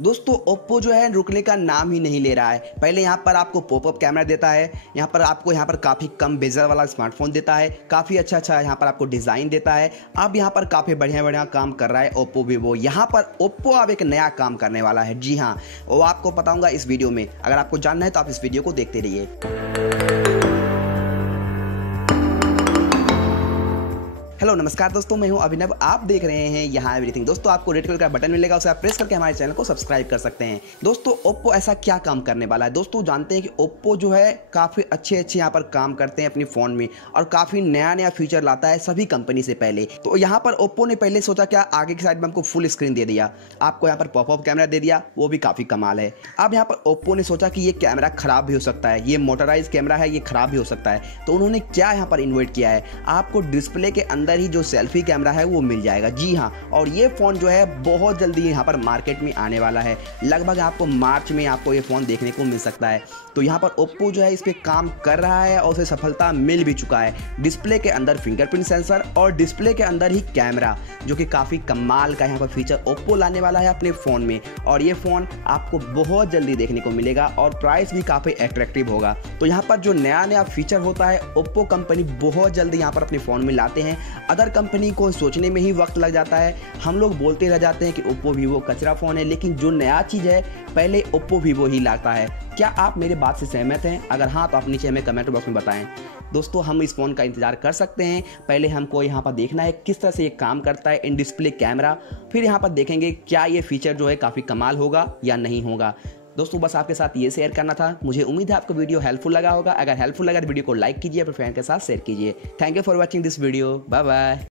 दोस्तों ओप्पो जो है रुकने का नाम ही नहीं ले रहा है। पहले यहाँ पर आपको पॉपअप कैमरा देता है, यहाँ पर आपको काफ़ी कम बेजर वाला स्मार्टफोन देता है, काफ़ी अच्छा यहाँ पर आपको डिज़ाइन देता है। अब यहाँ पर काफ़ी बढ़िया काम कर रहा है ओप्पो वीवो। यहाँ पर ओप्पो अब एक नया काम करने वाला है। जी हाँ, वो आपको बताऊँगा इस वीडियो में। अगर आपको जानना है तो आप इस वीडियो को देखते रहिए। हेलो नमस्कार दोस्तों, मैं हूं अभिनव। आप देख रहे हैं यहाँ एवरीथिंग। दोस्तों आपको रेड कलर का बटन मिलेगा, उसे आप प्रेस करके हमारे चैनल को सब्सक्राइब कर सकते हैं। दोस्तों ओप्पो ऐसा क्या काम करने वाला है? दोस्तों जानते हैं कि ओप्पो जो है काफ़ी अच्छे यहाँ पर काम करते हैं अपनी फ़ोन में, और काफ़ी नया फीचर लाता है सभी कंपनी से पहले। तो यहाँ पर ओप्पो ने पहले सोचा क्या, आगे की साइड में हमको फुल स्क्रीन दे दिया, आपको यहाँ पर पॉपअप कैमरा दे दिया, वो भी काफ़ी कमाल है। अब यहाँ पर ओप्पो ने सोचा कि ये कैमरा ख़राब भी हो सकता है, ये मोटराइज कैमरा है, ये ख़राब भी हो सकता है। तो उन्होंने क्या यहाँ पर इन्वेट किया है, आपको डिस्प्ले के अंदर ही जो सेल्फी कैमरा है वो मिल जाएगा। जी हाँ, और ये फ़ोन जो है बहुत जल्दी यहाँ पर मार्केट में आने वाला है। लगभग आपको मार्च में आपको ये फ़ोन देखने को मिल सकता है। तो यहाँ पर ओप्पो जो है इस पे काम कर रहा है और उसे सफलता मिल भी चुका है। डिस्प्ले के अंदर फिंगरप्रिंट सेंसर और डिस्प्ले के अंदर ही कैमरा, जो कि काफ़ी कमाल का यहाँ पर फीचर ओप्पो लाने वाला है अपने फ़ोन में। और ये फ़ोन आपको बहुत जल्दी देखने को मिलेगा और प्राइस भी काफ़ी अट्रैक्टिव होगा। तो यहाँ पर जो नया फीचर होता है ओप्पो कंपनी बहुत जल्दी यहाँ पर अपने फ़ोन में लाते हैं। अदर कंपनी को सोचने में ही वक्त लग जाता है। हम लोग बोलते रह जाते हैं कि ओप्पो वीवो कचरा फ़ोन है, लेकिन जो नया चीज़ है पहले ओप्पो वीवो ही लाता है। क्या आप मेरे बात से सहमत हैं? अगर हाँ तो आप नीचे हमें कमेंट बॉक्स में बताएं। दोस्तों हम इस फ़ोन का इंतज़ार कर सकते हैं। पहले हमको यहाँ पर देखना है किस तरह से ये काम करता है इन डिस्प्ले कैमरा, फिर यहाँ पर देखेंगे क्या ये फीचर जो है काफ़ी कमाल होगा या नहीं होगा। दोस्तों बस आपके साथ ये शेयर करना था। मुझे उम्मीद है आपको वीडियो हेल्पफुल लगा होगा। अगर हेल्पफुल लगा तो वीडियो को लाइक कीजिए, अपने फ्रेंड के साथ शेयर कीजिए। Thank you for watching this video. Bye bye.